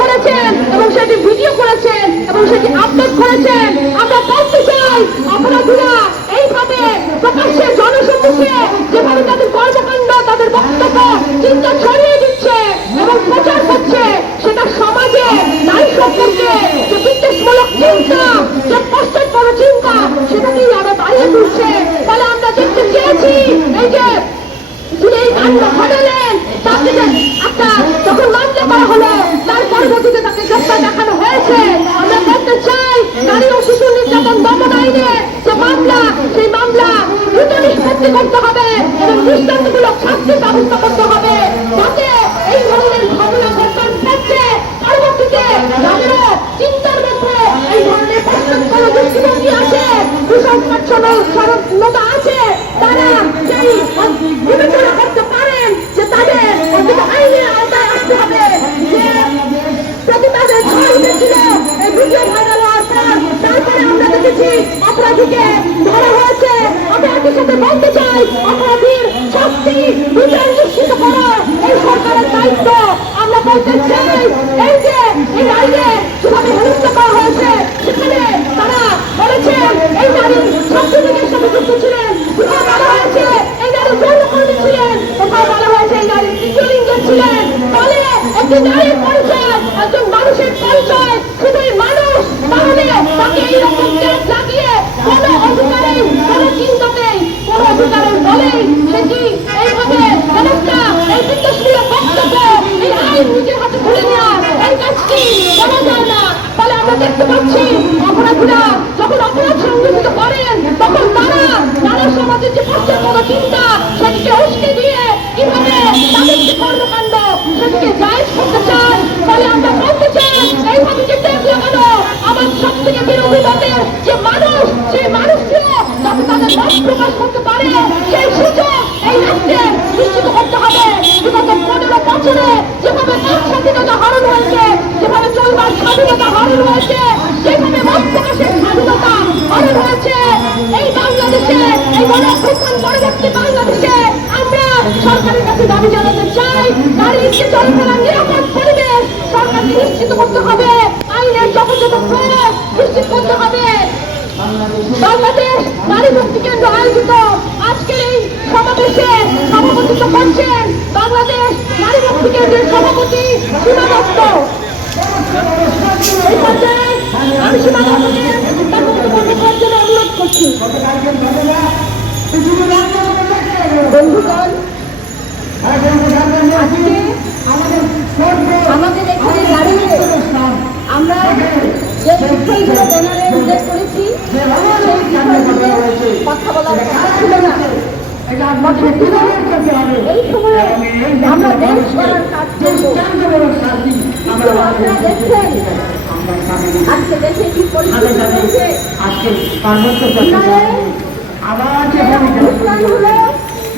করেছেন এবং সেটি ভিডিও করেছেন এবং সেটি আপলোড করেছেন আমরা বলতে চাই অপরাধীরা এইভাবে প্রকাশ্যে জনসম্মুখে যেভাবে তাদের কর্মকাণ্ড তাদের বক্তব্য চিন্তা ছড়িয়ে দিচ্ছে এবং প্রচার করছে সেটা সমাজে নারী সম্পর্কে যে বিদ্বেষমূলক চিন্তা যে পশ্চাৎপর চিন্তা সেটাকেই আরও বাড়িয়ে তুলছে ফলে আমরা দেখতে চেয়েছি এই যে তিনি এই কাণ্ড ঘটালেন তাকে যে একটা যখন মামলা করা হলো তার পরবর্তীতে তাকে গ্রেপ্তার দেখানো হয়েছে আমরা বলতে চাই নারী ও শিশু নির্যাতন দমন আইনে যে মামলা সেই মামলা দ্রুত নিষ্পত্তি করতে হবে এবং দৃষ্টান্তমূলক শাস্তি ব্যবস্থা করতে হবে। শাস্তি বিচার নিশ্চিত করা। এই সরকারের দায়িত্ব। আমরা বলতে চাই আমরা দেখতে পাচ্ছি, অপরাধীরা যখন অপরাধ সংগঠিত করেন তখন তারা নানা সমাজের যে পশ্চাৎপদ চিন্তা, সেটিকে উস্কে দিয়ে কীভাবে তাদের যে কর্মকাণ্ড, সেটিকে গণ অভ্যুত্থান পরবর্তী বাংলাদেশে আমরা সরকারের দাবি জানাতে চাই নারীর যে চলাফেরার নিরাপদ করতে হবে, আইনের যথাযথ নারী মুক্তি কেন্দ্র আয়োজিত আজকের এই সমাবেশে সভাপতিত্ব বাংলাদেশ নারী মুক্তি কেন্দ্রের সভাপতি সীমা দত্ত আমি সীমা দত্তকে তার বক্তব্য রাখার জন্য অনুরোধ করছি বন্ধুগণ আজকে আমাদের এখানে দাঁড়িয়ে আমরা যে বিষয়গুলো ব্যানারে উল্লেখ করেছি কথা বলার কথা ছিল না। এই সময়ে আমরা দেশ করার কাজ আপনারা দেখছেন আজকে দেশে কি পরিস্থিতি আজকে পার্বত্য বিহারে আবার যে অনুষ্ঠান হলো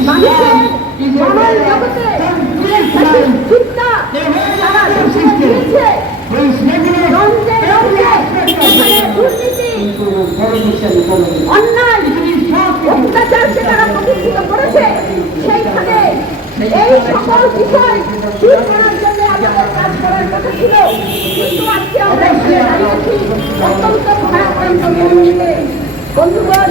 মানুষের মনের জগতে যে তারা প্রতিষ্ঠিত করেছে সেইখানে এই সকল বন্ধুগণ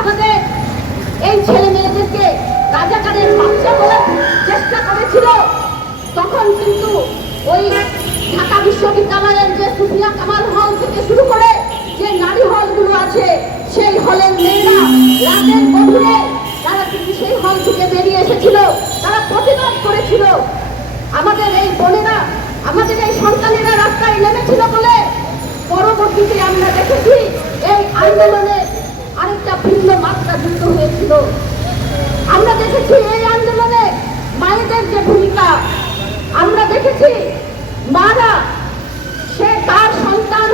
আমাদের এই ছেলে মেয়েদেরকে রাজাকারের বাচ্চা বলার চেষ্টা করেছিল, তখন কিন্তু ওই ঢাকা বিশ্ববিদ্যালয়ের যে সুফিয়া কামাল হল থেকে শুরু করে যে নারী হলগুলো আছে, সেই হলের মেয়েরা রাতের গভীরে তারা কিন্তু সেই হল থেকে বেরিয়ে এসেছিল, তারা প্রতিবাদ করেছিল। আমাদের এই বোনেরা, আমাদের এই সন্তানেরা রাস্তায় নেমেছিল বলে পরবর্তীতে আমরা দেখেছি, এই আন্দোলনে আরেকটা ভিন্ন মাত্রা যুক্ত হয়েছিল। আমরা দেখেছি এই আন্দোলনে মায়েদের যে ভূমিকা, আমরা দেখেছি মারা সে তার সন্তান